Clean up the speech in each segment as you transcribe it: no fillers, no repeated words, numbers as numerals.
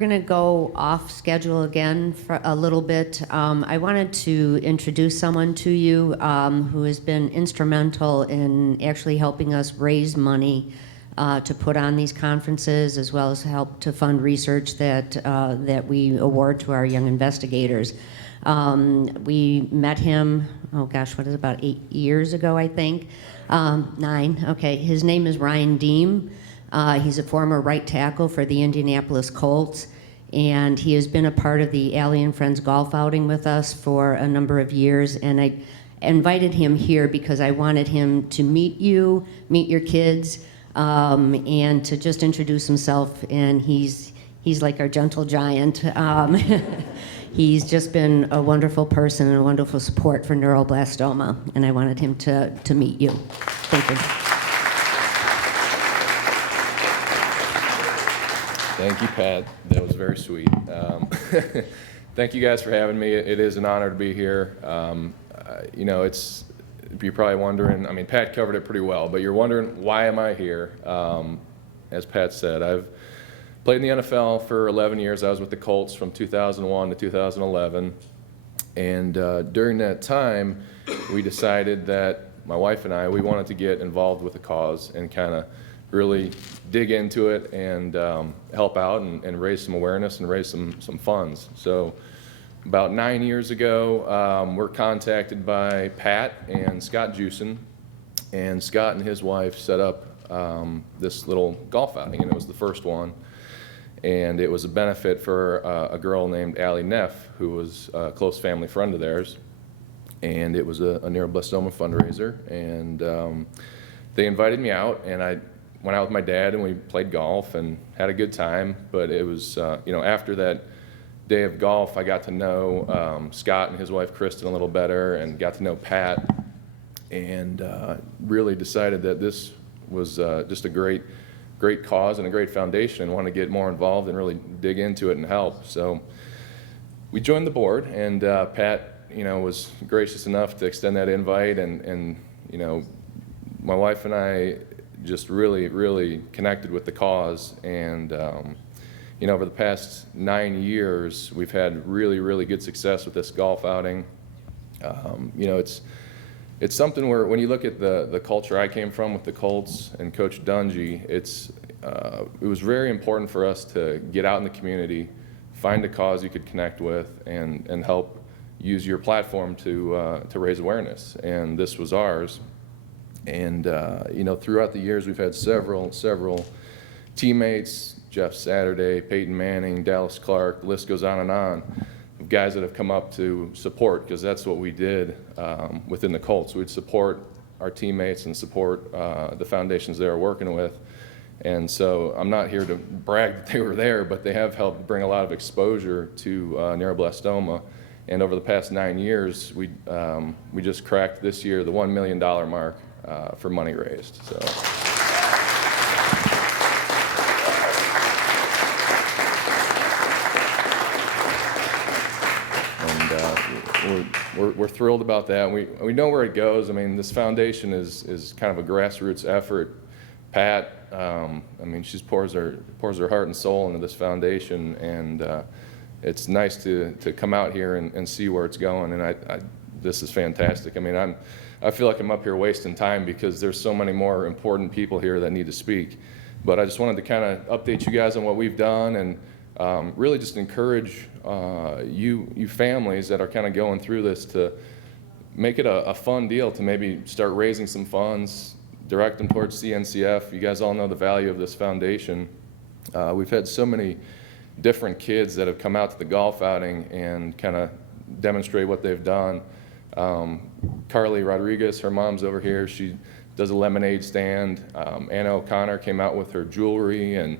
We're going to go off schedule again for a little bit. I wanted to introduce someone to you who has been instrumental in actually helping us raise money to put on these conferences, as well as help to fund research that we award to our young investigators. We met him, oh gosh, what is it, about 8 years ago, I think? 9, okay. His name is Ryan Deem. He's a former right tackle for the Indianapolis Colts, and he has been a part of the Allie and Friends golf outing with us for a number of years. And I invited him here because I wanted him to meet you, meet your kids, and to just introduce himself. And he's like our gentle giant. He's just been a wonderful person and a wonderful support for neuroblastoma, and I wanted him to meet you. Thank you. Thank you, Pat. That was very sweet. Thank you guys for having me. It is an honor to be here. You know, you're probably wondering, I mean, Pat covered it pretty well, but you're wondering, why am I here? As Pat said, I've played in the NFL for 11 years. I was with the Colts from 2001 to 2011. And during that time, we decided that my wife and we wanted to get involved with the cause and kind of really dig into it and help out and raise some awareness and raise some funds. So about 9 years ago, we're contacted by Pat and Scott Jusen, and Scott and his wife set up this little golf outing, and it was the first one. And it was a benefit for a girl named Allie Neff, who was a close family friend of theirs. And it was a neuroblastoma fundraiser. And they invited me out, and I went out with my dad, and we played golf and had a good time. But it was, you know, after that day of golf, I got to know Scott and his wife Kristen a little better, and got to know Pat, and really decided that this was just a great cause and a great foundation, and want to get more involved and really dig into it and help. So we joined the board, and Pat, you know, was gracious enough to extend that invite, and you know, my wife and I just really connected with the cause. And you know, over the past 9 years, we've had really good success with this golf outing. You know, it's something where, when you look at the culture I came from with the Colts and Coach Dungy, it was very important for us to get out in the community, find a cause you could connect with, and help use your platform to raise awareness. And this was ours. And you know, throughout the years, we've had several teammates: Jeff Saturday, Peyton Manning, Dallas Clark. The list goes on and on. Guys that have come up to support, because that's what we did within the Colts. We'd support our teammates and support the foundations they were working with. And so I'm not here to brag that they were there, but they have helped bring a lot of exposure to neuroblastoma. And over the past 9 years, we just cracked this year the $1 million mark for money raised. So. We're thrilled about that. We know where it goes. I mean, this foundation is kind of a grassroots effort. Pat, I mean, she pours her heart and soul into this foundation, and it's nice to come out here and see where it's going. And this is fantastic. I mean, I feel like I'm up here wasting time, because there's so many more important people here that need to speak. But I just wanted to kind of update you guys on what we've done, and really just encourage you families that are kind of going through this to make it a fun deal, to maybe start raising some funds, direct them towards CNCF. You guys all know the value of this foundation. We've had so many different kids that have come out to the golf outing and kind of demonstrate what they've done. Carly Rodriguez, her mom's over here. She does a lemonade stand. Anna O'Connor came out with her jewelry and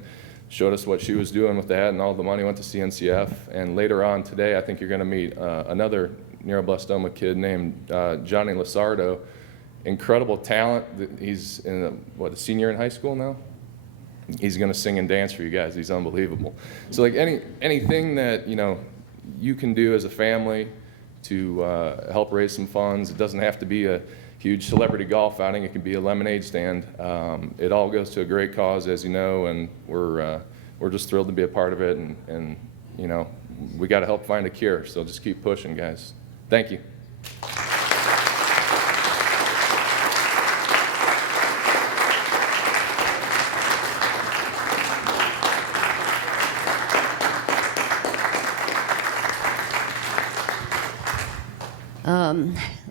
showed us what she was doing with that, and all the money went to CNCF. And later on today, I think you're going to meet another neuroblastoma kid named Johnny Lasardo. Incredible talent. He's a senior in high school now? He's going to sing and dance for you guys. He's unbelievable. So like anything that, you know, you can do as a family to help raise some funds. It doesn't have to be a huge celebrity golf outing. It can be a lemonade stand. It all goes to a great cause, as you know, and we're we're just thrilled to be a part of it, and you know, we got to help find a cure, so just keep pushing, guys. Thank you.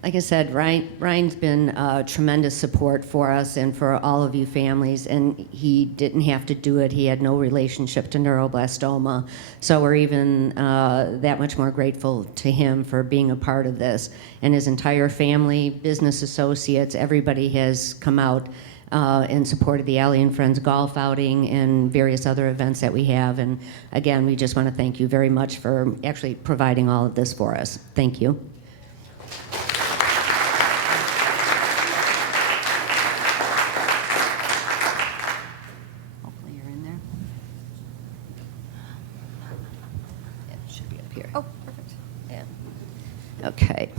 Like I said, Ryan's been tremendous support for us and for all of you families, and he didn't have to do it. He had no relationship to neuroblastoma, so we're even that much more grateful to him for being a part of this. And his entire family, business associates, everybody has come out in support of the Alley and Friends golf outing and various other events that we have. And again, we just want to thank you very much for actually providing all of this for us. Thank you. Oh, perfect. Yeah. Okay.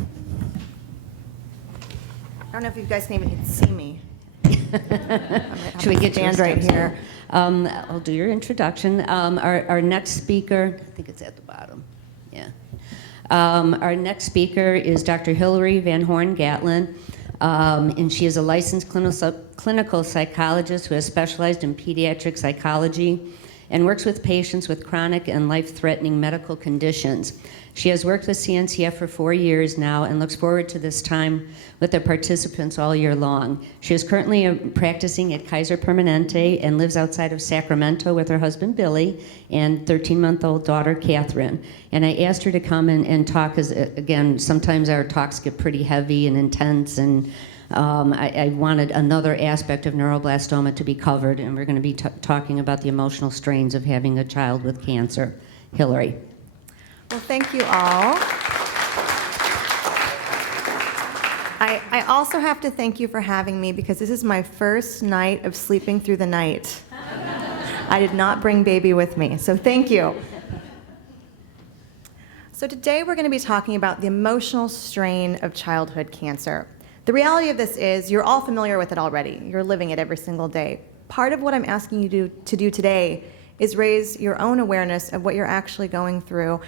I don't know if you guys can even see me. Should we get stand right here? I'll do your introduction. Our next speaker, I think it's at the bottom. Yeah. Our next speaker is Dr. Hillary Van Horn-Glatin, and she is a licensed clinical psychologist who has specialized in pediatric psychology and works with patients with chronic and life-threatening medical conditions. She has worked with CNCF for 4 years now and looks forward to this time with the participants all year long. She is currently practicing at Kaiser Permanente and lives outside of Sacramento with her husband Billy and 13-month-old daughter Catherine. And I asked her to come and talk, because again, sometimes our talks get pretty heavy and intense, and I wanted another aspect of neuroblastoma to be covered, and we're going to be talking about the emotional strains of having a child with cancer. Hillary. Well, thank you all. I also have to thank you for having me, because this is my first night of sleeping through the night. I did not bring baby with me, so thank you. So today we're going to be talking about the emotional strain of childhood cancer. The reality of this is you're all familiar with it already. You're living it every single day. Part of what I'm asking you to do today is raise your own awareness of what you're actually going through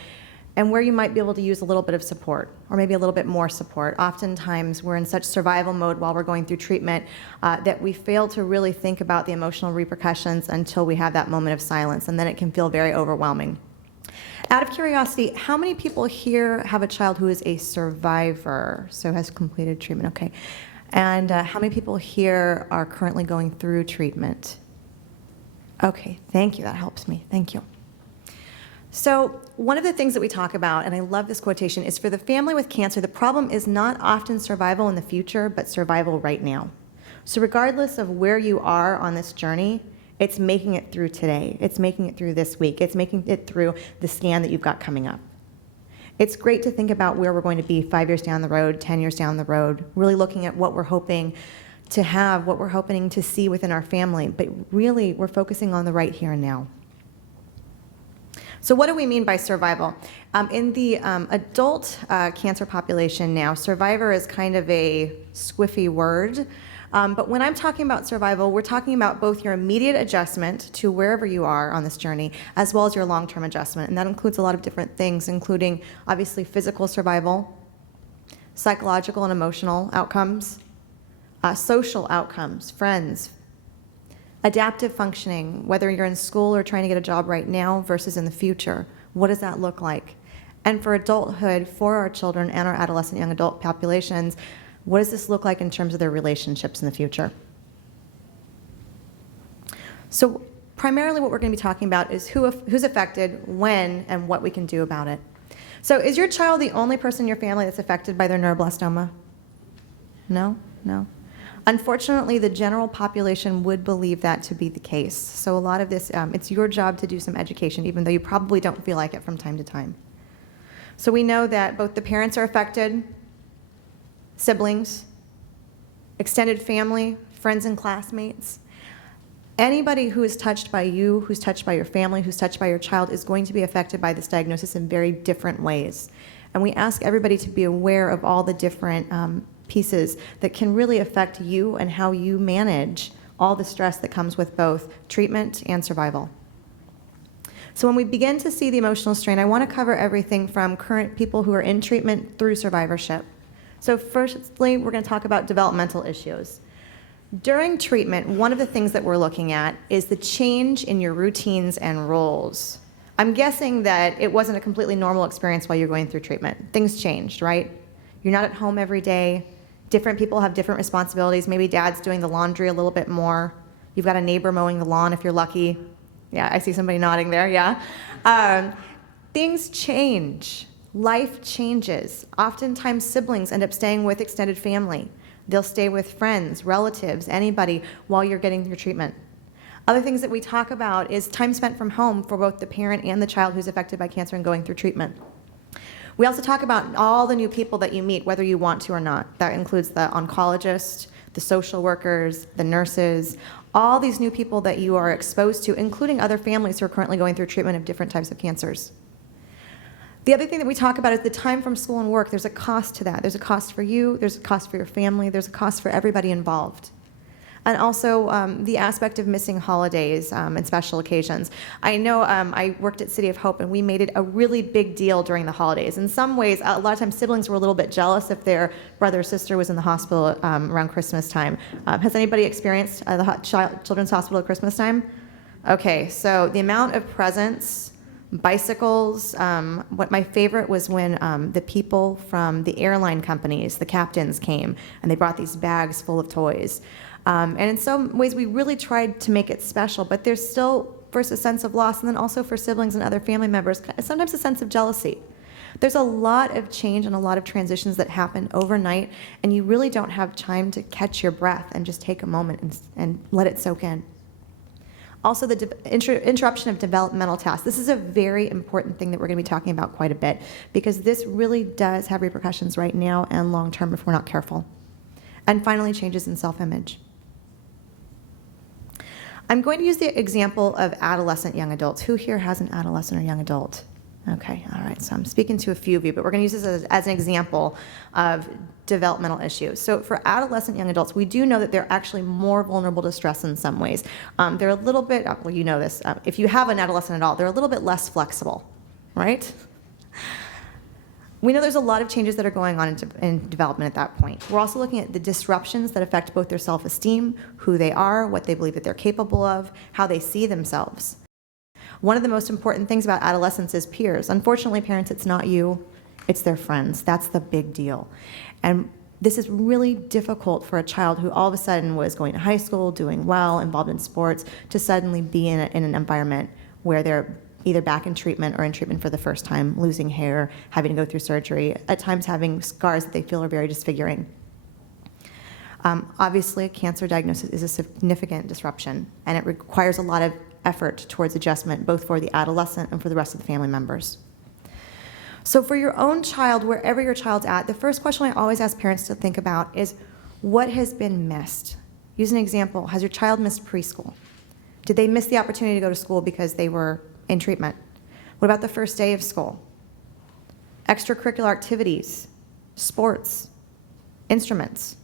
and where you might be able to use a little bit of support, or maybe a little bit more support. Oftentimes we're in such survival mode while we're going through treatment that we fail to really think about the emotional repercussions until we have that moment of silence, and then it can feel very overwhelming. Out of curiosity, how many people here have a child who is a survivor, so has completed treatment? Okay. And how many people here are currently going through treatment? Okay, thank you. That helps me. Thank you. So one of the things that we talk about, and I love this quotation, is for the family with cancer, the problem is not often survival in the future, but survival right now. So regardless of where you are on this journey, it's making it through today. It's making it through this week. It's making it through the scan that you've got coming up. It's great to think about where we're going to be 5 years down the road, 10 years down the road, really looking at what we're hoping to have, what we're hoping to see within our family. But really, we're focusing on the right here and now. So what do we mean by survival? In the adult cancer population now, survivor is kind of a squiffy word. But when I'm talking about survival, we're talking about both your immediate adjustment to wherever you are on this journey, as well as your long-term adjustment. And that includes a lot of different things, including obviously physical survival, psychological and emotional outcomes, social outcomes, friends, adaptive functioning, whether you're in school or trying to get a job right now versus in the future. What does that look like? And for adulthood, for our children and our adolescent young adult populations, what does this look like in terms of their relationships in the future? So primarily what we're going to be talking about is who's affected, when, and what we can do about it. So is your child the only person in your family that's affected by their neuroblastoma? No? No? Unfortunately, the general population would believe that to be the case. So a lot of this, it's your job to do some education, even though you probably don't feel like it from time to time. So we know that both the parents are affected, siblings, extended family, friends and classmates. Anybody who is touched by you, who's touched by your family, who's touched by your child is going to be affected by this diagnosis in very different ways. And we ask everybody to be aware of all the different pieces that can really affect you and how you manage all the stress that comes with both treatment and survival. So when we begin to see the emotional strain, I want to cover everything from current people who are in treatment through survivorship. So firstly, we're going to talk about developmental issues. During treatment, one of the things that we're looking at is the change in your routines and roles. I'm guessing that it wasn't a completely normal experience while you're going through treatment. Things changed, right? You're not at home every day. Different people have different responsibilities. Maybe dad's doing the laundry a little bit more. You've got a neighbor mowing the lawn if you're lucky. Yeah, I see somebody nodding there, yeah. Things change. Life changes. Oftentimes siblings end up staying with extended family. They'll stay with friends, relatives, anybody while you're getting your treatment. Other things that we talk about is time spent from home for both the parent and the child who's affected by cancer and going through treatment. We also talk about all the new people that you meet, whether you want to or not. That includes the oncologist, the social workers, the nurses, all these new people that you are exposed to, including other families who are currently going through treatment of different types of cancers. The other thing that we talk about is the time from school and work. There's a cost to that. There's a cost for you, there's a cost for your family, there's a cost for everybody involved. And also the aspect of missing holidays and special occasions. I know I worked at City of Hope, and we made it a really big deal during the holidays. In some ways, a lot of times siblings were a little bit jealous if their brother or sister was in the hospital around Christmas time. Has anybody experienced the Children's Hospital at Christmas time? Okay, so the amount of presents, bicycles. What my favorite was when the people from the airline companies, the captains, came, and they brought these bags full of toys. And in some ways, we really tried to make it special, but there's still, first, a sense of loss, and then also for siblings and other family members, sometimes a sense of jealousy. There's a lot of change and a lot of transitions that happen overnight, and you really don't have time to catch your breath and just take a moment and let it soak in. Also, the interruption of developmental tasks. This is a very important thing that we're going to be talking about quite a bit, because this really does have repercussions right now and long term if we're not careful. And finally, changes in self-image. I'm going to use the example of adolescent young adults. Who here has an adolescent or young adult? Okay, all right, so I'm speaking to a few of you, but we're going to use this as an example of developmental issues. So for adolescent young adults, we do know that they're actually more vulnerable to stress in some ways. They're a little bit, well, you know this, if you have an adolescent at all, they're a little bit less flexible, right? We know there's a lot of changes that are going on in development at that point. We're also looking at the disruptions that affect both their self-esteem, who they are, what they believe that they're capable of, how they see themselves. One of the most important things about adolescence is peers. Unfortunately, parents, it's not you, it's their friends. That's the big deal. And this is really difficult for a child who all of a sudden was going to high school, doing well, involved in sports, to suddenly be in an environment where they're either back in treatment or in treatment for the first time, losing hair, having to go through surgery, at times having scars that they feel are very disfiguring. Obviously, a cancer diagnosis is a significant disruption, and it requires a lot of effort towards adjustment, both for the adolescent and for the rest of the family members. So for your own child, wherever your child's at, the first question I always ask parents to think about is, what has been missed? Use an example. Has your child missed preschool? Did they miss the opportunity to go to school because they were in treatment? What about the first day of school? Extracurricular activities, sports, instruments,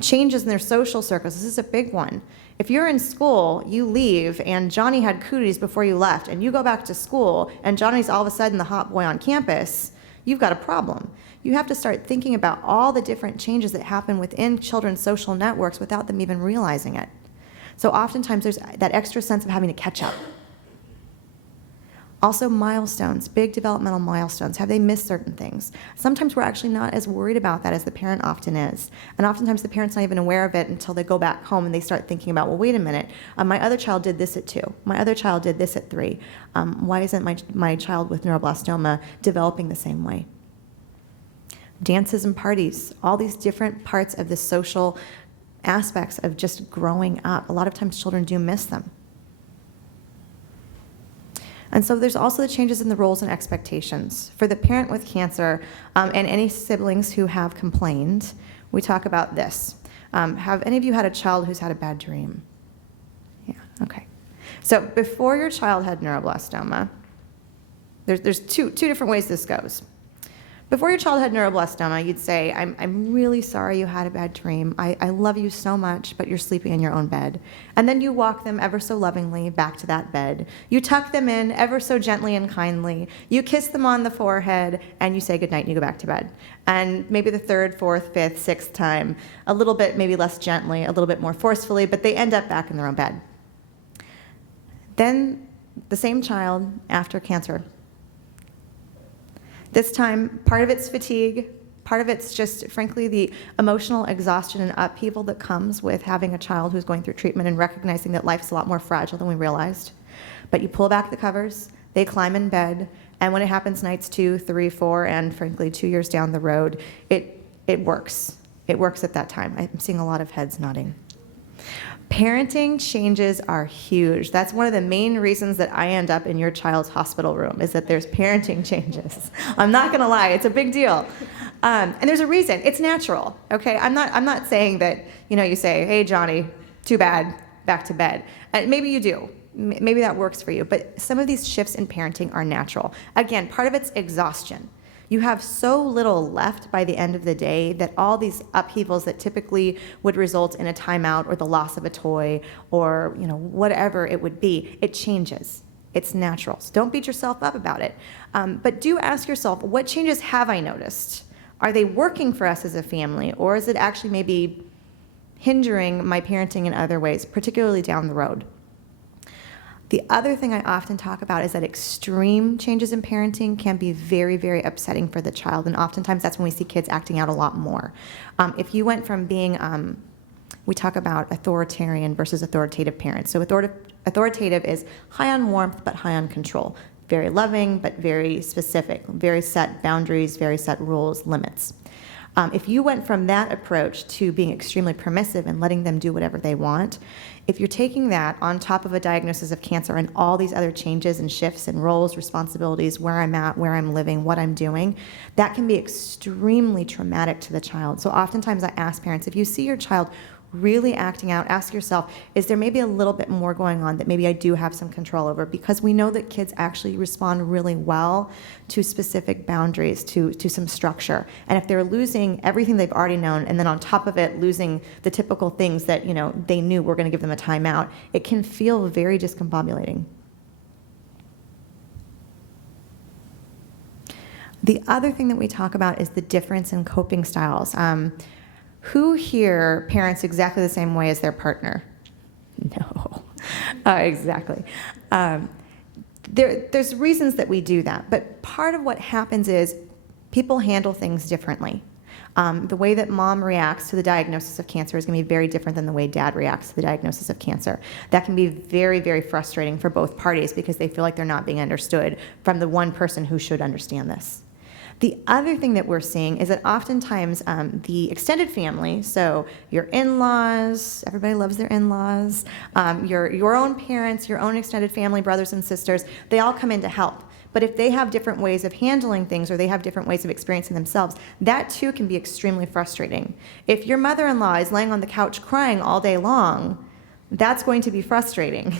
changes in their social circles. This is a big one. If you're in school, you leave, and Johnny had cooties before you left, and you go back to school, and Johnny's all of a sudden the hot boy on campus, you've got a problem. You have to start thinking about all the different changes that happen within children's social networks without them even realizing it. So oftentimes there's that extra sense of having to catch up. Also, milestones, big developmental milestones. Have they missed certain things? Sometimes we're actually not as worried about that as the parent often is. And oftentimes the parent's not even aware of it until they go back home and they start thinking about, well, wait a minute, my other child did this at 2. My other child did this at 3. Why isn't my child with neuroblastoma developing the same way? Dances and parties, all these different parts of the social aspects of just growing up. A lot of times children do miss them. And so there's also the changes in the roles and expectations. For the parent with cancer and any siblings who have complained, we talk about this. Have any of you had a child who's had a bad dream? Yeah, okay. So before your child had neuroblastoma, there's two different ways this goes. Before your child had neuroblastoma, you'd say, I'm really sorry you had a bad dream. I love you so much, but you're sleeping in your own bed. And then you walk them ever so lovingly back to that bed. You tuck them in ever so gently and kindly. You kiss them on the forehead, and you say goodnight, and you go back to bed. And maybe the third, fourth, fifth, sixth time, a little bit maybe less gently, a little bit more forcefully, but they end up back in their own bed. Then the same child after cancer. This time, part of it's fatigue, part of it's just, frankly, the emotional exhaustion and upheaval that comes with having a child who's going through treatment and recognizing that life's a lot more fragile than we realized. But you pull back the covers, they climb in bed, and when it happens nights 2, 3, 4, and frankly 2 years down the road, it works. It works at that time. I'm seeing a lot of heads nodding. Parenting changes are huge. That's one of the main reasons that I end up in your child's hospital room, is that there's parenting changes. I'm not gonna lie, it's a big deal. And there's a reason, it's natural, okay? I'm not saying that, you say, hey, Johnny, too bad, back to bed. Maybe you do. Maybe that works for you, but some of these shifts in parenting are natural. Again, part of it's exhaustion. You have so little left by the end of the day that all these upheavals that typically would result in a timeout or the loss of a toy or whatever it would be, it changes. It's natural. So don't beat yourself up about it. But do ask yourself, what changes have I noticed? Are they working for us as a family, or is it actually maybe hindering my parenting in other ways, particularly down the road? The other thing I often talk about is that extreme changes in parenting can be very, very upsetting for the child, and oftentimes that's when we see kids acting out a lot more. If you went from being, we talk about authoritarian versus authoritative parents. So authoritative is high on warmth but high on control. Very loving but very specific, very set boundaries, very set rules, limits. If you went from that approach to being extremely permissive and letting them do whatever they want, if you're taking that on top of a diagnosis of cancer and all these other changes and shifts and roles, responsibilities, where I'm at, where I'm living, what I'm doing, that can be extremely traumatic to the child. So oftentimes I ask parents, if you see your child really acting out, ask yourself, is there maybe a little bit more going on that maybe I do have some control over? Because we know that kids actually respond really well to specific boundaries, to some structure. And if they're losing everything they've already known, and then on top of it, losing the typical things that they knew were gonna give them a timeout, it can feel very discombobulating. The other thing that we talk about is the difference in coping styles. Who here parents exactly the same way as their partner? No, exactly. There's reasons that we do that, but part of what happens is people handle things differently. The way that mom reacts to the diagnosis of cancer is going to be very different than the way dad reacts to the diagnosis of cancer. That can be very, very frustrating for both parties because they feel like they're not being understood from the one person who should understand this. The other thing that we're seeing is that oftentimes the extended family, so your in-laws, everybody loves their in-laws, your own parents, your own extended family, brothers and sisters, they all come in to help. But if they have different ways of handling things or they have different ways of experiencing themselves, that too can be extremely frustrating. If your mother-in-law is laying on the couch crying all day long, that's going to be frustrating.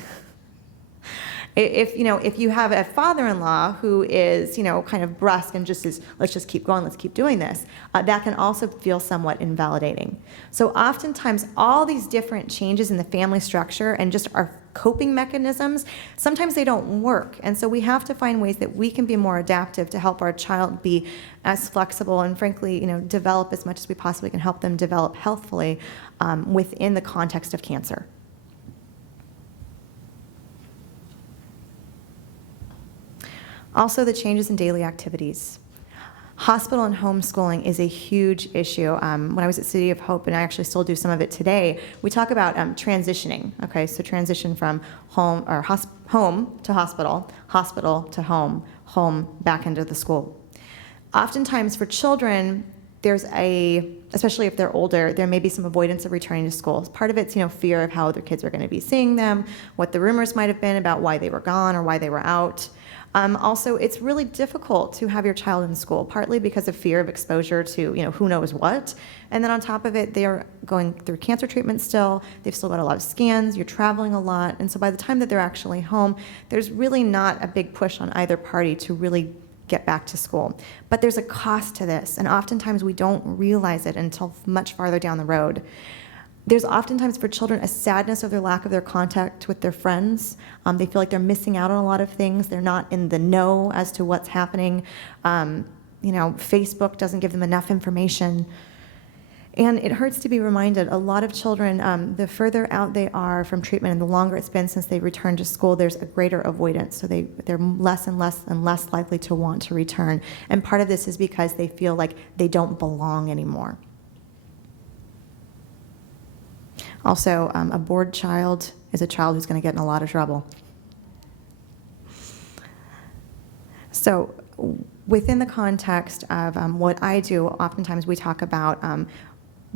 If you have a father-in-law who is, kind of brusque and just is, let's just keep going, let's keep doing this, that can also feel somewhat invalidating. So oftentimes, all these different changes in the family structure and just our coping mechanisms, sometimes they don't work. And so we have to find ways that we can be more adaptive to help our child be as flexible and frankly, develop as much as we possibly can help them develop healthfully within the context of cancer. Also, the changes in daily activities. Hospital and homeschooling is a huge issue. When I was at City of Hope, and I actually still do some of it today, we talk about transitioning. Okay, so transition from home or home to hospital, hospital to home, home back into the school. Oftentimes for children, there's especially if they're older, there may be some avoidance of returning to school. Part of it's, fear of how other kids are going to be seeing them, what the rumors might have been about why they were gone or why they were out. Also, it's really difficult to have your child in school, partly because of fear of exposure to, who knows what. And then on top of it, they are going through cancer treatment still. They've still got a lot of scans. You're traveling a lot. And so by the time that they're actually home, there's really not a big push on either party to really get back to school. But there's a cost to this, and oftentimes we don't realize it until much farther down the road. There's oftentimes for children a sadness over their lack of their contact with their friends. They feel like they're missing out on a lot of things. They're not in the know as to what's happening. Facebook doesn't give them enough information. And it hurts to be reminded, a lot of children, the further out they are from treatment and the longer it's been since they returned to school, there's a greater avoidance. So they're less and less and less likely to want to return. And part of this is because they feel like they don't belong anymore. Also, a bored child is a child who's going to get in a lot of trouble. So within the context of what I do, oftentimes we talk about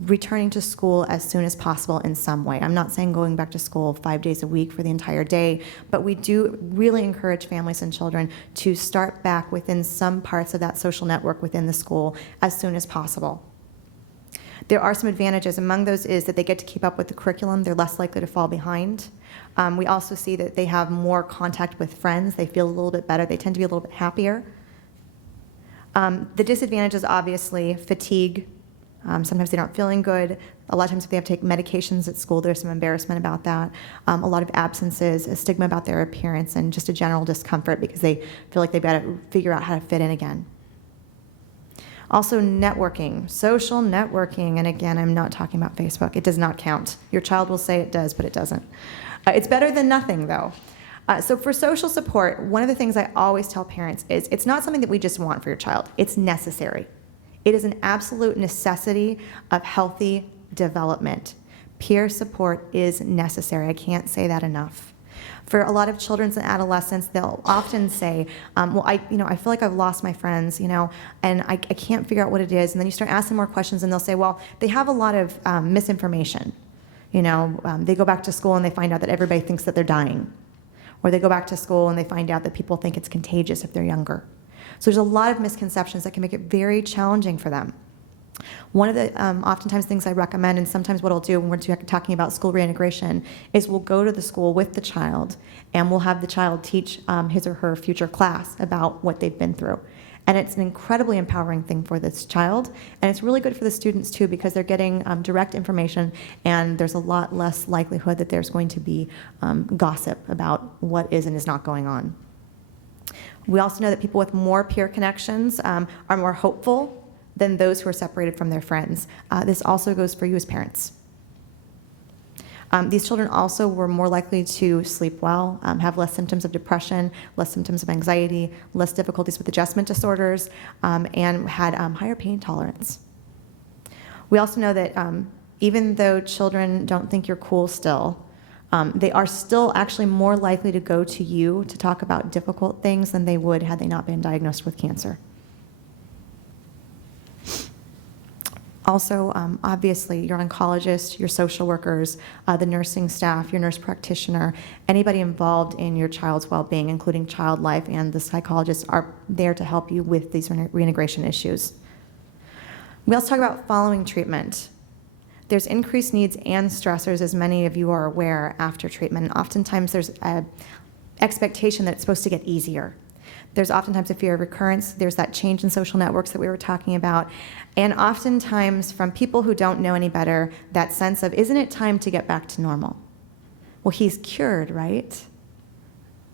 returning to school as soon as possible in some way. I'm not saying going back to school 5 days a week for the entire day, but we do really encourage families and children to start back within some parts of that social network within the school as soon as possible. There are some advantages. Among those is that they get to keep up with the curriculum. They're less likely to fall behind. We also see that they have more contact with friends. They feel a little bit better. They tend to be a little bit happier. The disadvantage is obviously fatigue. Sometimes they're not feeling good. A lot of times if they have to take medications at school, there's some embarrassment about that. A lot of absences, a stigma about their appearance, and just a general discomfort because they feel like they've got to figure out how to fit in again. Also networking, social networking, and again, I'm not talking about Facebook. It does not count. Your child will say it does, but it doesn't. It's better than nothing, though. So for social support, one of the things I always tell parents is it's not something that we just want for your child. It's necessary. It is an absolute necessity of healthy development. Peer support is necessary. I can't say that enough. For a lot of children and adolescents, they'll often say, well, I feel like I've lost my friends, and I can't figure out what it is. And then you start asking more questions, and they'll say, well, they have a lot of misinformation. They go back to school and they find out that everybody thinks that they're dying. Or they go back to school and they find out that people think it's contagious if they're younger. So there's a lot of misconceptions that can make it very challenging for them. One of the oftentimes things I recommend, and sometimes what I'll do when we're talking about school reintegration, is we'll go to the school with the child and we'll have the child teach his or her future class about what they've been through. And it's an incredibly empowering thing for this child, and it's really good for the students too because they're getting direct information, and there's a lot less likelihood that there's going to be gossip about what is and is not going on. We also know that people with more peer connections are more hopeful than those who are separated from their friends. This also goes for you as parents. These children also were more likely to sleep well, have less symptoms of depression, less symptoms of anxiety, less difficulties with adjustment disorders, and had higher pain tolerance. We also know that even though children don't think you're cool still, they are still actually more likely to go to you to talk about difficult things than they would had they not been diagnosed with cancer. Also, obviously, your oncologist, your social workers, the nursing staff, your nurse practitioner, anybody involved in your child's well-being, including child life, and the psychologists are there to help you with these reintegration issues. We also talk about following treatment. There's increased needs and stressors, as many of you are aware, after treatment. And oftentimes, there's an expectation that it's supposed to get easier. There's oftentimes a fear of recurrence. There's that change in social networks that we were talking about. And oftentimes, from people who don't know any better, that sense of, isn't it time to get back to normal? Well, he's cured, right?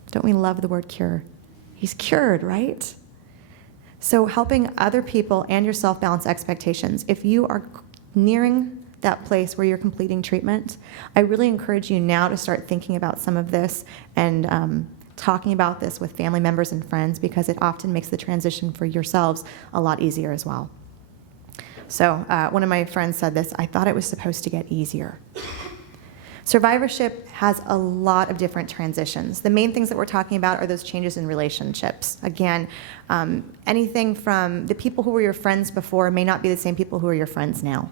Don't we love the word cure? He's cured, right? So helping other people and yourself balance expectations. If you are nearing that place where you're completing treatment, I really encourage you now to start thinking about some of this and talking about this with family members and friends, because it often makes the transition for yourselves a lot easier as well. So one of my friends said this, I thought it was supposed to get easier. Survivorship has a lot of different transitions. The main things that we're talking about are those changes in relationships. Again, anything from the people who were your friends before may not be the same people who are your friends now.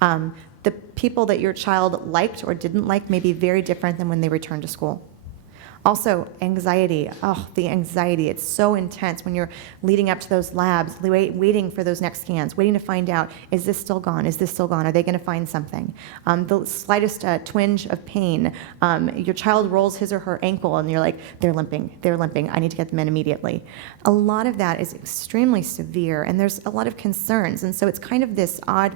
The people that your child liked or didn't like may be very different than when they returned to school. Also, anxiety. Oh, the anxiety. It's so intense when you're leading up to those labs, waiting for those next scans, waiting to find out, is this still gone? Is this still gone? Are they going to find something? The slightest twinge of pain. Your child rolls his or her ankle, and you're like, they're limping. I need to get them in immediately. A lot of that is extremely severe, and there's a lot of concerns. And so it's kind of this odd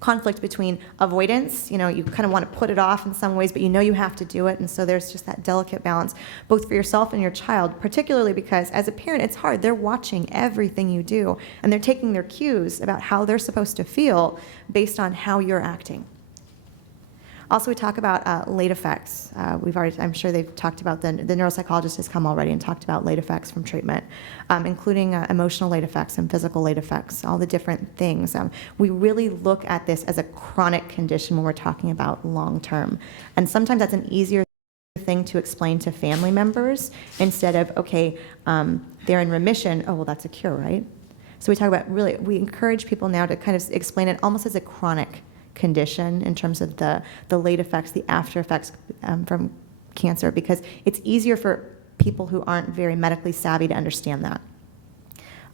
conflict between avoidance. You know, you kind of want to put it off in some ways, but you know you have to do it. And so there's just that delicate balance, both for yourself and your child, particularly because as a parent, it's hard. They're watching everything you do, and they're taking their cues about how they're supposed to feel based on how you're acting. Also, we talk about late effects. I'm sure they've talked about, the neuropsychologist has come already and talked about late effects from treatment, including emotional late effects and physical late effects, all the different things. We really look at this as a chronic condition when we're talking about long term. And sometimes that's an easier thing to explain to family members instead of, okay, they're in remission, oh, well, that's a cure, right? So we talk about we encourage people now to kind of explain it almost as a chronic condition in terms of the late effects, the after effects from cancer, because it's easier for people who aren't very medically savvy to understand that.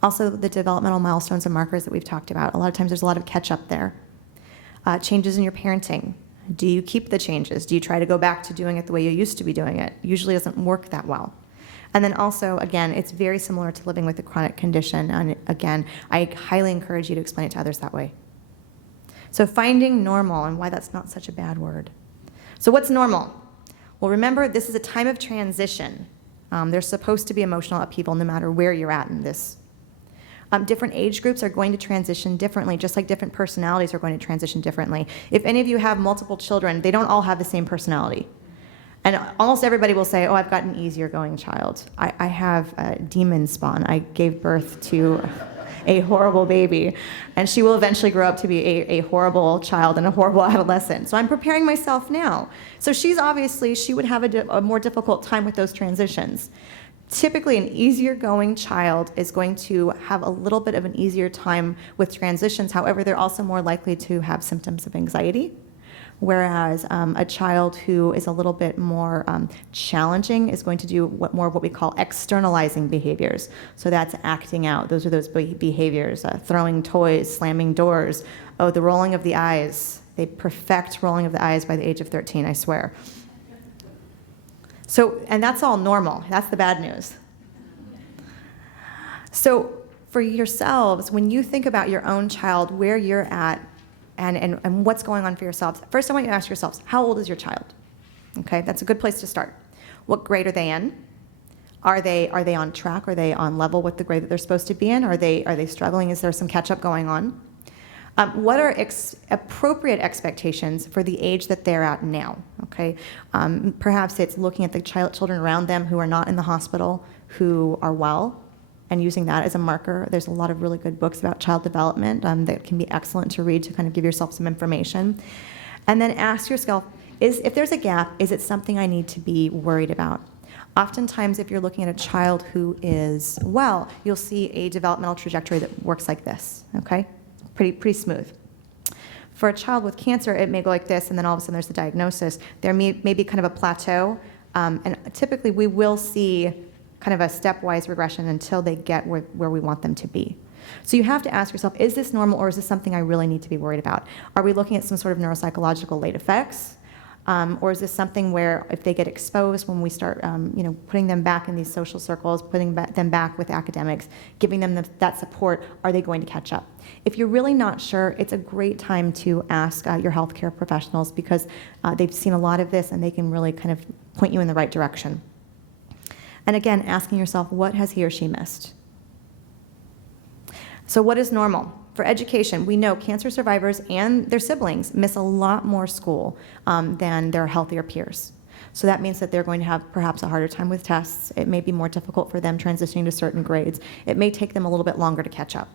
Also, the developmental milestones and markers that we've talked about. A lot of times there's a lot of catch up there. Changes in your parenting. Do you keep the changes? Do you try to go back to doing it the way you used to be doing it? Usually doesn't work that well. And then also, again, it's very similar to living with a chronic condition. And again, I highly encourage you to explain it to others that way. So finding normal and why that's not such a bad word. So what's normal? Well, remember, this is a time of transition. There's supposed to be emotional upheaval no matter where you're at in this. Different age groups are going to transition differently, just like different personalities are going to transition differently. If any of you have multiple children, they don't all have the same personality. And almost everybody will say, oh, I've got an easier going child. I have a demon spawn. I gave birth to a horrible baby, and she will eventually grow up to be a horrible child and a horrible adolescent. So I'm preparing myself now. So she would have a more difficult time with those transitions. Typically, an easier going child is going to have a little bit of an easier time with transitions. However, they're also more likely to have symptoms of anxiety. Whereas a child who is a little bit more challenging is going to do more of what we call externalizing behaviors. So that's acting out. Those are those behaviors, throwing toys, slamming doors, the rolling of the eyes. They perfect rolling of the eyes by the age of 13, I swear. So, and that's all normal. That's the bad news. So for yourselves, when you think about your own child, where you're at, and what's going on for yourselves, first I want you to ask yourselves, how old is your child? Okay, that's a good place to start. What grade are they in? Are they on track? Are they on level with the grade that they're supposed to be in? Are they struggling? Is there some catch-up going on? What are appropriate expectations for the age that they're at now? Okay, perhaps it's looking at the children around them who are not in the hospital, who are well, and using that as a marker. There's a lot of really good books about child development that can be excellent to read to kind of give yourself some information. And then ask yourself, if there's a gap, is it something I need to be worried about? Oftentimes, if you're looking at a child who is well, you'll see a developmental trajectory that works like this, okay? Pretty smooth. For a child with cancer, it may go like this, and then all of a sudden there's the diagnosis. There may be kind of a plateau, and typically we will see kind of a stepwise regression until they get where we want them to be. So you have to ask yourself, is this normal, or is this something I really need to be worried about? Are we looking at some sort of neuropsychological late effects? Or is this something where if they get exposed when we start putting them back in these social circles, putting them back with academics, giving them that support, are they going to catch up? If you're really not sure, it's a great time to ask your healthcare professionals, because they've seen a lot of this and they can really kind of point you in the right direction. And again, asking yourself, what has he or she missed? So what is normal? For education, we know cancer survivors and their siblings miss a lot more school than their healthier peers. So that means that they're going to have perhaps a harder time with tests. It may be more difficult for them transitioning to certain grades. It may take them a little bit longer to catch up.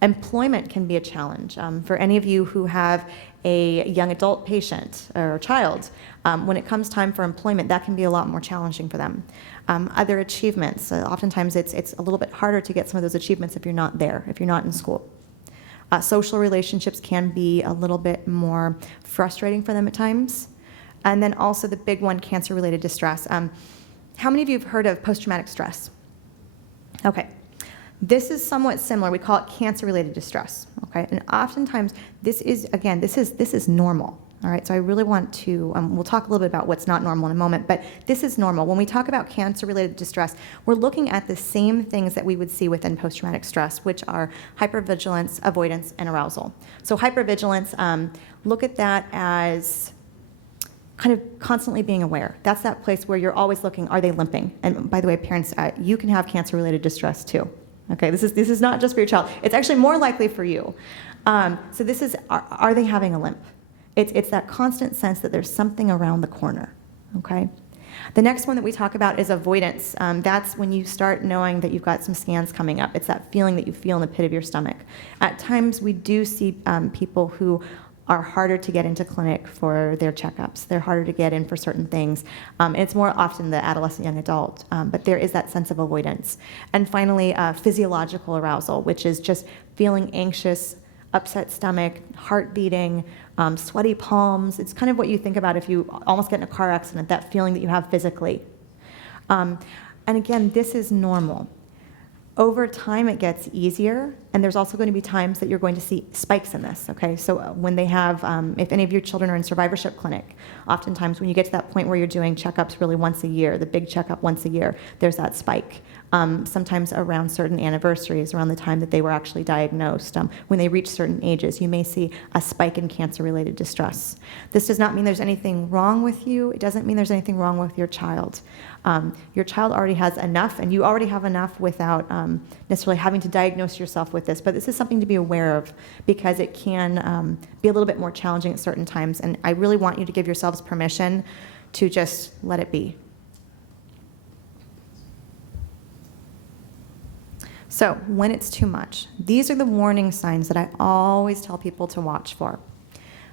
Employment can be a challenge. For any of you who have a young adult patient or child, when it comes time for employment, that can be a lot more challenging for them. Other achievements, oftentimes it's a little bit harder to get some of those achievements if you're not there, if you're not in school. Social relationships can be a little bit more frustrating for them at times. And then also the big one, cancer-related distress. How many of you have heard of post-traumatic stress? Okay. This is somewhat similar. We call it cancer-related distress, okay? And oftentimes, this is normal, all right? So I really want to, we'll talk a little bit about what's not normal in a moment, but this is normal. When we talk about cancer-related distress, we're looking at the same things that we would see within post-traumatic stress, which are hypervigilance, avoidance, and arousal. So hypervigilance, look at that as kind of constantly being aware. That's that place where you're always looking, are they limping? And by the way, parents, you can have cancer-related distress too. Okay, this is not just for your child. It's actually more likely for you. So this is, are they having a limp? It's that constant sense that there's something around the corner, okay? The next one that we talk about is avoidance. That's when you start knowing that you've got some scans coming up. It's that feeling that you feel in the pit of your stomach. At times, we do see people who are harder to get into clinic for their checkups. They're harder to get in for certain things. And it's more often the adolescent young adult, but there is that sense of avoidance. And finally, physiological arousal, which is just feeling anxious, upset stomach, heart beating, sweaty palms. It's kind of what you think about if you almost get in a car accident, that feeling that you have physically. And again, this is normal. Over time, it gets easier, and there's also going to be times that you're going to see spikes in this, okay? So when they have, if any of your children are in survivorship clinic, oftentimes when you get to that point where you're doing checkups really once a year, the big checkup once a year, there's that spike. Sometimes around certain anniversaries, around the time that they were actually diagnosed, when they reach certain ages, you may see a spike in cancer-related distress. This does not mean there's anything wrong with you. It doesn't mean there's anything wrong with your child. Your child already has enough, and you already have enough without necessarily having to diagnose yourself with this. But this is something to be aware of because it can be a little bit more challenging at certain times. And I really want you to give yourselves permission to just let it be. So when it's too much, these are the warning signs that I always tell people to watch for.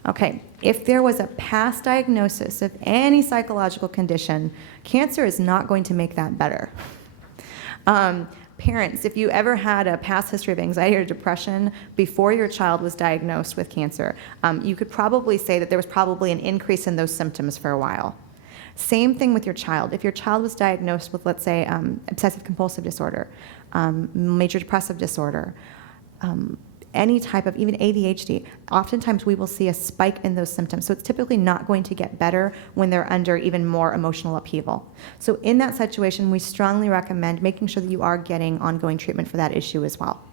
Okay, if there was a past diagnosis of any psychological condition, cancer is not going to make that better. Parents, if you ever had a past history of anxiety or depression before your child was diagnosed with cancer, you could probably say that there was probably an increase in those symptoms for a while. Same thing with your child. If your child was diagnosed with, let's say, obsessive compulsive disorder, major depressive disorder, any type of even ADHD, oftentimes we will see a spike in those symptoms. So it's typically not going to get better when they're under even more emotional upheaval. So in that situation, we strongly recommend making sure that you are getting ongoing treatment for that issue as well.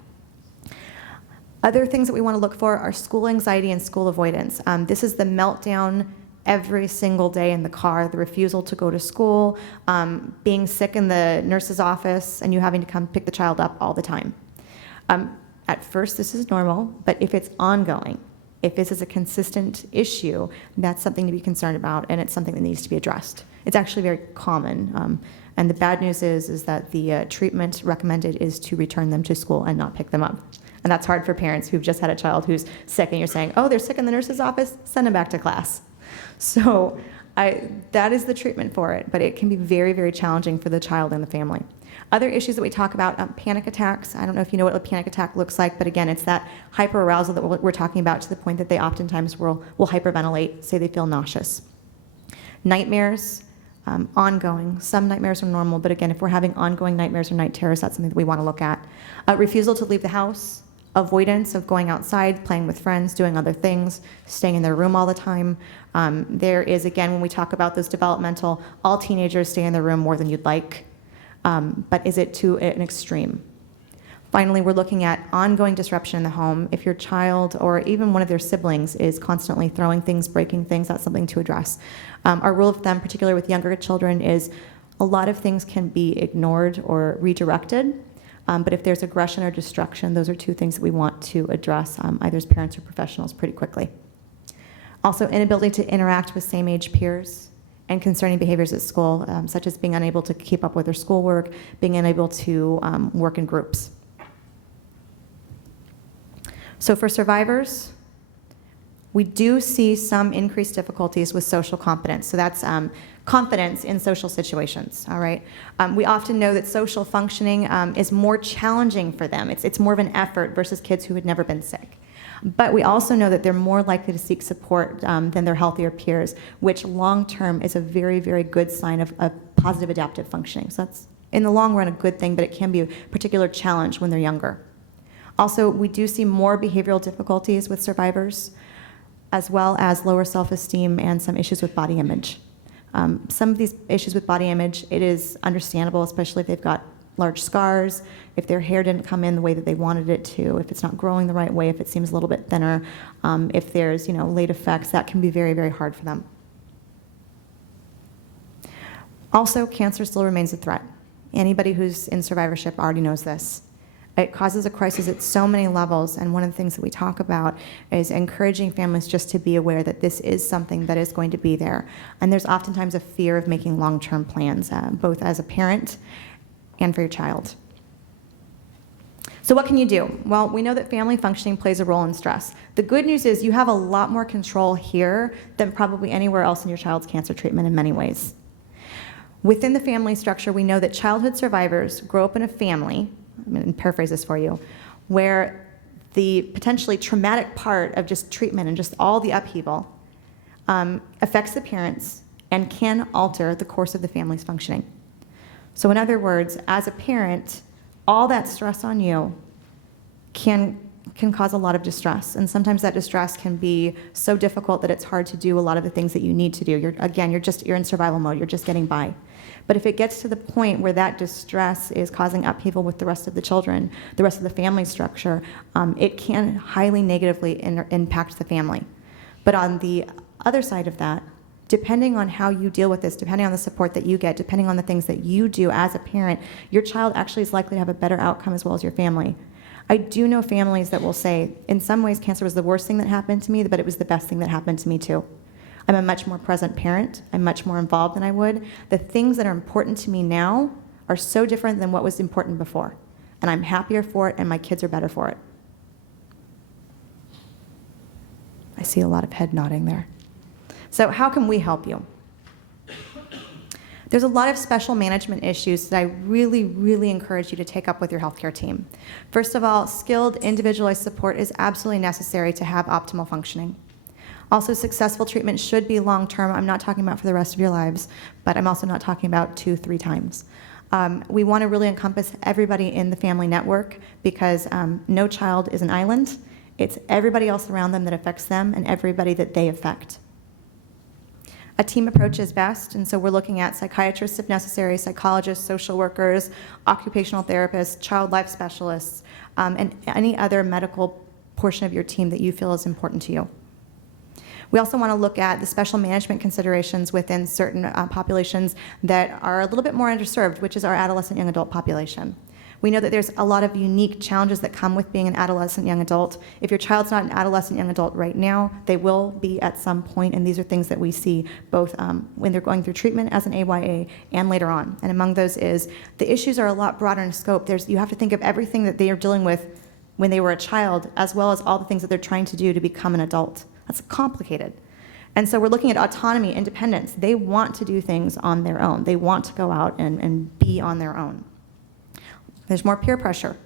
Other things that we want to look for are school anxiety and school avoidance. This is the meltdown every single day in the car, the refusal to go to school, being sick in the nurse's office, and you having to come pick the child up all the time. At first, this is normal, but if it's ongoing, if this is a consistent issue, that's something to be concerned about, and it's something that needs to be addressed. It's actually very common, and the bad news is that the treatment recommended is to return them to school and not pick them up. And that's hard for parents who've just had a child who's sick, and you're saying, oh, they're sick in the nurse's office, send them back to class. So that is the treatment for it, but it can be very, very challenging for the child and the family. Other issues that we talk about, panic attacks. I don't know if you know what a panic attack looks like, but again, it's that hyperarousal that we're talking about to the point that they oftentimes will hyperventilate, say they feel nauseous. Nightmares, ongoing. Some nightmares are normal, but again, if we're having ongoing nightmares or night terrors, that's something that we want to look at. Refusal to leave the house, avoidance of going outside, playing with friends, doing other things, staying in their room all the time. There is, again, when we talk about those developmental, all teenagers stay in their room more than you'd like. But is it to an extreme? Finally, we're looking at ongoing disruption in the home. If your child or even one of their siblings is constantly throwing things, breaking things, that's something to address. Our rule of thumb, particularly with younger children, is a lot of things can be ignored or redirected. But if there's aggression or destruction, those are two things that we want to address, either as parents or professionals, pretty quickly. Also, inability to interact with same-age peers and concerning behaviors at school, such as being unable to keep up with their schoolwork, being unable to work in groups. So for survivors, we do see some increased difficulties with social competence. So that's confidence in social situations, all right? We often know that social functioning is more challenging for them. It's more of an effort versus kids who had never been sick. But we also know that they're more likely to seek support than their healthier peers, which long-term is a very, very good sign of positive adaptive functioning. So that's, in the long run, a good thing, but it can be a particular challenge when they're younger. Also, we do see more behavioral difficulties with survivors, as well as lower self-esteem and some issues with body image. Some of these issues with body image, it is understandable, especially if they've got large scars, if their hair didn't come in the way that they wanted it to, if it's not growing the right way, if it seems a little bit thinner, if there's late effects, that can be very, very hard for them. Also, cancer still remains a threat. Anybody who's in survivorship already knows this. It causes a crisis at so many levels, and one of the things that we talk about is encouraging families just to be aware that this is something that is going to be there. And there's oftentimes a fear of making long-term plans, both as a parent and for your child. So what can you do? Well, we know that family functioning plays a role in stress. The good news is you have a lot more control here than probably anywhere else in your child's cancer treatment in many ways. Within the family structure, we know that childhood survivors grow up in a family, I'm going to paraphrase this for you, where the potentially traumatic part of just treatment and just all the upheaval affects the parents and can alter the course of the family's functioning. So in other words, as a parent, all that stress on you can cause a lot of distress. And sometimes that distress can be so difficult that it's hard to do a lot of the things that you need to do. You're in survival mode, you're just getting by. But if it gets to the point where that distress is causing upheaval with the rest of the children, the rest of the family structure, it can highly negatively impact the family. But on the other side of that, depending on how you deal with this, depending on the support that you get, depending on the things that you do as a parent, your child actually is likely to have a better outcome as well as your family. I do know families that will say, in some ways, cancer was the worst thing that happened to me, but it was the best thing that happened to me too. I'm a much more present parent. I'm much more involved than I would. The things that are important to me now are so different than what was important before. And I'm happier for it, and my kids are better for it. I see a lot of head nodding there. So how can we help you? There's a lot of special management issues that I really, really encourage you to take up with your healthcare team. First of all, skilled, individualized support is absolutely necessary to have optimal functioning. Also, successful treatment should be long-term. I'm not talking about for the rest of your lives, but I'm also not talking about 2-3 times. We want to really encompass everybody in the family network because no child is an island. It's everybody else around them that affects them and everybody that they affect. A team approach is best, and so we're looking at psychiatrists if necessary, psychologists, social workers, occupational therapists, child life specialists, and any other medical portion of your team that you feel is important to you. We also want to look at the special management considerations within certain populations that are a little bit more underserved, which is our adolescent young adult population. We know that there's a lot of unique challenges that come with being an adolescent young adult. If your child's not an adolescent young adult right now, they will be at some point, and these are things that we see both when they're going through treatment as an AYA and later on. And among those is the issues are a lot broader in scope. You have to think of everything that they are dealing with when they were a child, as well as all the things that they're trying to do to become an adult. That's complicated. And so we're looking at autonomy, independence. They want to do things on their own. They want to go out and be on their own. There's more peer pressure.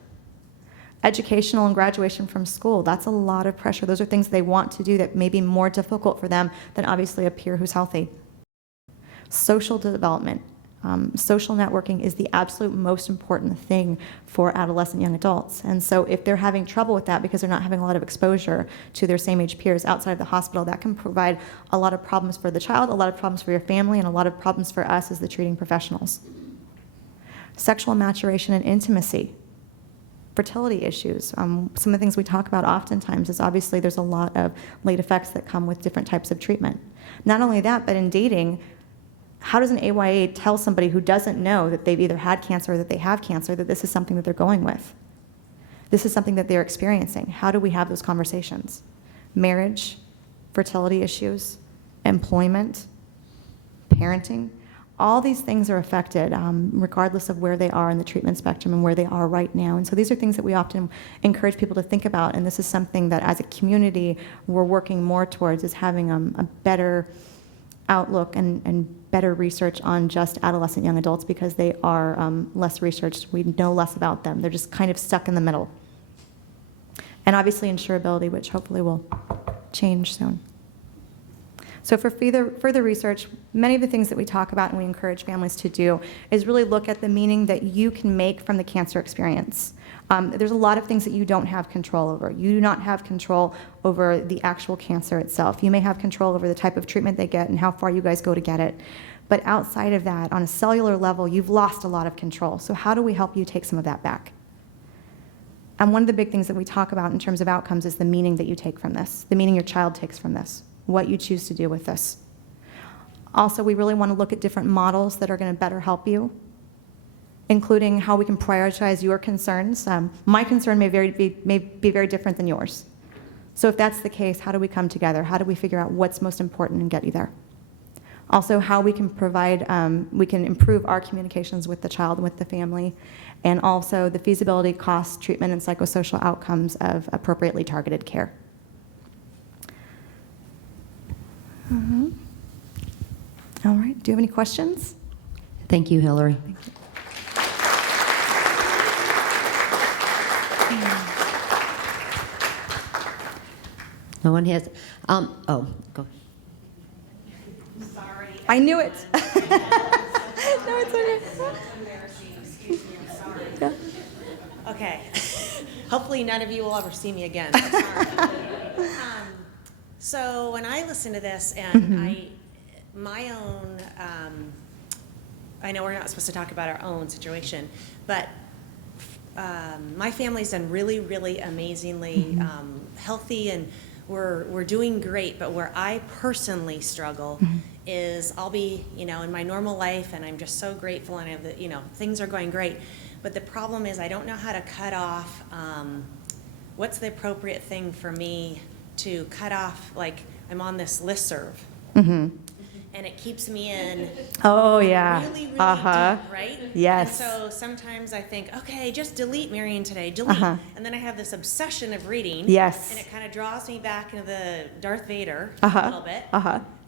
Educational and graduation from school, that's a lot of pressure. Those are things they want to do that may be more difficult for them than obviously a peer who's healthy. Social development. Social networking is the absolute most important thing for adolescent young adults. And so if they're having trouble with that because they're not having a lot of exposure to their same age peers outside of the hospital, that can provide a lot of problems for the child, a lot of problems for your family, and a lot of problems for us as the treating professionals. Sexual maturation and intimacy. Fertility issues. Some of the things we talk about oftentimes is obviously there's a lot of late effects that come with different types of treatment. Not only that, but in dating, how does an AYA tell somebody who doesn't know that they've either had cancer or that they have cancer that this is something that they're going with? This is something that they're experiencing. How do we have those conversations? Marriage, fertility issues, employment, parenting, all these things are affected regardless of where they are in the treatment spectrum and where they are right now. And so these are things that we often encourage people to think about, and this is something that as a community we're working more towards, is having a better outlook and better research on just adolescent young adults because they are less researched. We know less about them. They're just kind of stuck in the middle. And obviously insurability, which hopefully will change soon. So for further research, many of the things that we talk about and we encourage families to do is really look at the meaning that you can make from the cancer experience. There's a lot of things that you don't have control over. You do not have control over the actual cancer itself. You may have control over the type of treatment they get and how far you guys go to get it. But outside of that, on a cellular level, you've lost a lot of control. So how do we help you take some of that back? And one of the big things that we talk about in terms of outcomes is the meaning that you take from this, the meaning your child takes from this, what you choose to do with this. Also, we really want to look at different models that are going to better help you, including how we can prioritize your concerns. My concern may be very different than yours. So if that's the case, how do we come together? How do we figure out what's most important and get you there? Also, how we can provide, we can improve our communications with the child and with the family, and also the feasibility, cost, treatment, and psychosocial outcomes of appropriately targeted care. All right, do you have any questions? Thank you, Hillary. No one has, oh, go. Sorry. I knew it. No, it's okay. Embarrassing. Excuse me. I'm sorry. Yeah. Okay. Hopefully none of you will ever see me again. I'm sorry. So when I listen to this and my own, I know we're not supposed to talk about our own situation, but my family's done really, really amazingly healthy, and we're doing great. But where I personally struggle is I'll be, in my normal life, and I'm just so grateful, and I have the, things are going great. But the problem is I don't know how to cut off. What's the appropriate thing for me to cut off? Like, I'm on this listserv. And it keeps me in Oh, yeah. really, really deep, right? Yes. And so sometimes I think, okay, just delete Marion today, delete. And then I have this obsession of reading. Yes. And it kind of draws me back into the Darth Vader a little bit.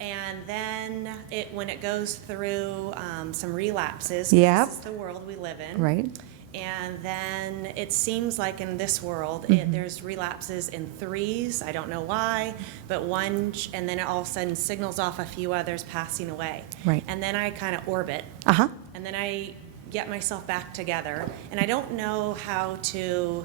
And then when it goes through some relapses, 'cause this is the world we live in. Right. And then it seems like in this world, there's relapses in threes. I don't know why, but one, and then it all of a sudden signals off a few others passing away. Right. And then I kind of orbit. And then I get myself back together. And I don't know how to,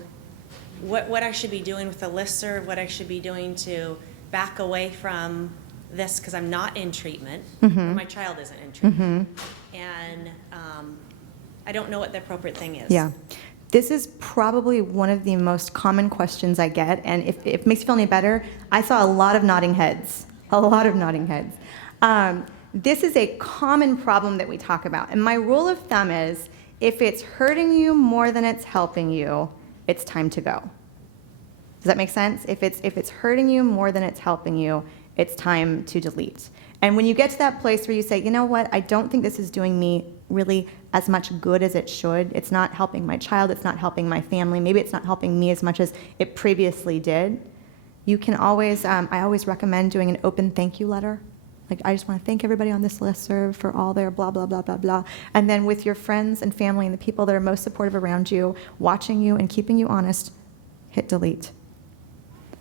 what I should be doing with the listserv, what I should be doing to back away from this, because I'm not in treatment. Or my child isn't in treatment. And I don't know what the appropriate thing is. Yeah. This is probably one of the most common questions I get, and if it makes you feel any better, I saw a lot of nodding heads. A lot of nodding heads. This is a common problem that we talk about, and my rule of thumb is, if it's hurting you more than it's helping you, it's time to go. Does that make sense? If it's hurting you more than it's helping you, it's time to delete. And when you get to that place where you say, you know what, I don't think this is doing me really as much good as it should. It's not helping my child. It's not helping my family. Maybe it's not helping me as much as it previously did. You can always, I always recommend doing an open thank you letter. Like, I just want to thank everybody on this listserv for all their blah, blah, blah, blah, blah. And then with your friends and family and the people that are most supportive around you, watching you and keeping you honest, hit delete.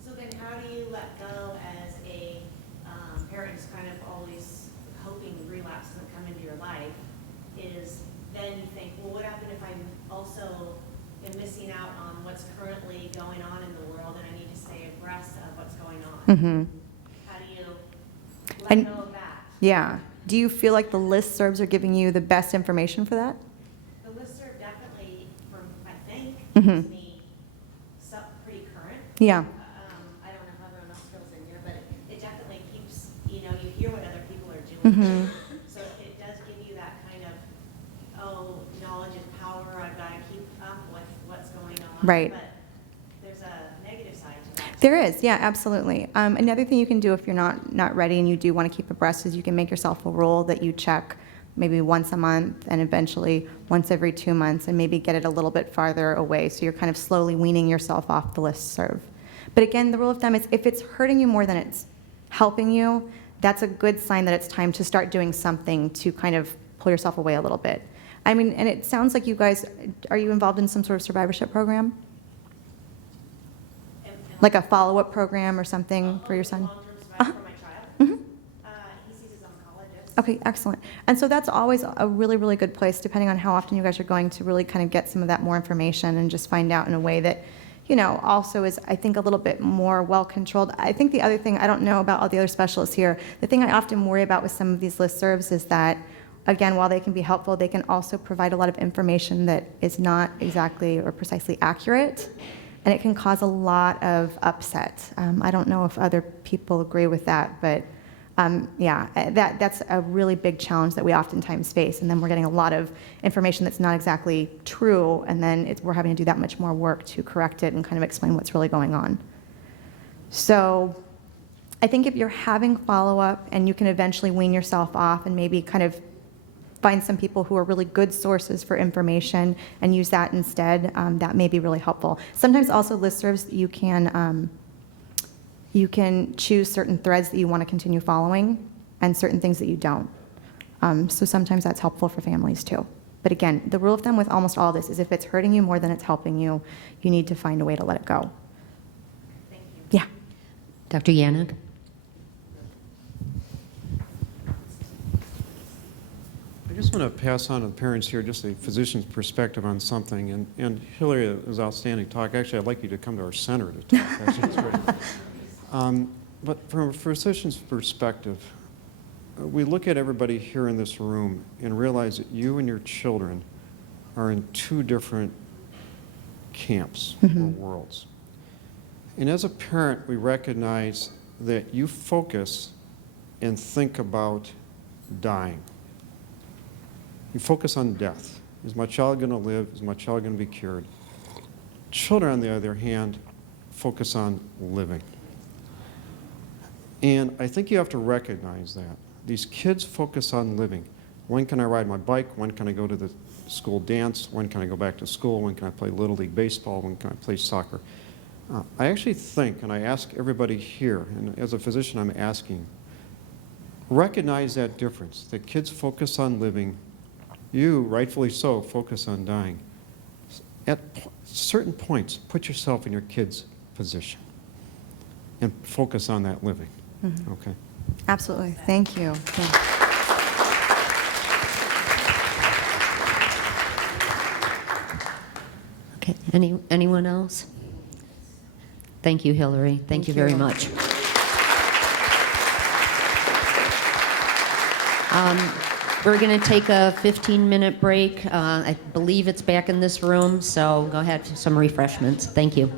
So then how do you let go as a parent who's kind of always hoping relapse doesn't come into your life? Is then you think, well, what happened if I also am missing out on what's currently going on in the world, and I need to stay abreast of what's going on? How do you let go of that? Yeah. Do you feel like the listservs are giving you the best information for that? The listserv definitely, I think, keeps me pretty current. Yeah. I don't know how everyone else feels in here, but it definitely keeps, you hear what other people are doing. So it does give you that kind of, knowledge is power, I've got to keep up with what's going on. Right. But there's a negative side to that. There is, yeah, absolutely. Another thing you can do if you're not ready and you do want to keep abreast is you can make yourself a rule that you check maybe once a month and eventually once every 2 months, and maybe get it a little bit farther away, so you're kind of slowly weaning yourself off the listserv. But again, the rule of thumb is, if it's hurting you more than it's helping you, that's a good sign that it's time to start doing something to kind of pull yourself away a little bit. I mean, and it sounds like you guys, are you involved in some sort of survivorship program? Like a follow-up program or something for your son? Long-term survival for my child? Okay, excellent. And so that's always a really, really good place, depending on how often you guys are going, to really kind of get some of that more information and just find out in a way that, also is, I think, a little bit more well-controlled. I think the other thing, I don't know about all the other specialists here, the thing I often worry about with some of these listservs is that, again, while they can be helpful, they can also provide a lot of information that is not exactly or precisely accurate, and it can cause a lot of upset. I don't know if other people agree with that, but that's a really big challenge that we oftentimes face, and then we're getting a lot of information that's not exactly true, and then we're having to do that much more work to correct it and kind of explain what's really going on. So I think if you're having follow-up and you can eventually wean yourself off and maybe kind of find some people who are really good sources for information and use that instead, that may be really helpful. Sometimes also listservs, you can choose certain threads that you want to continue following and certain things that you don't. So sometimes that's helpful for families too. But again, the rule of thumb with almost all this is if it's hurting you more than it's helping you, you need to find a way to let it go. Thank you. Yeah. Dr. Yannick? I just want to pass on to the parents here just a physician's perspective on something. And Hillary, it was outstanding talk. Actually, I'd like you to come to our center to talk. Actually, it's great. But from a physician's perspective, we look at everybody here in this room and realize that you and your children are in two different camps or worlds. And as a parent, we recognize that you focus and think about dying. You focus on death. Is my child going to live? Is my child going to be cured? Children, on the other hand, focus on living. And I think you have to recognize that. These kids focus on living. When can I ride my bike? When can I go to the school dance? When can I go back to school? When can I play Little League Baseball? When can I play soccer? I actually think, and I ask everybody here, and as a physician I'm asking, recognize that difference, that kids focus on living. You, rightfully so, focus on dying. At certain points, put yourself in your kid's position and focus on that living. Okay? Absolutely. Thank you. Okay, anyone else? Thank you, Hillary. Thank you very much. We're going to take a 15-minute break. I believe it's back in this room, so go ahead for some refreshments. Thank you.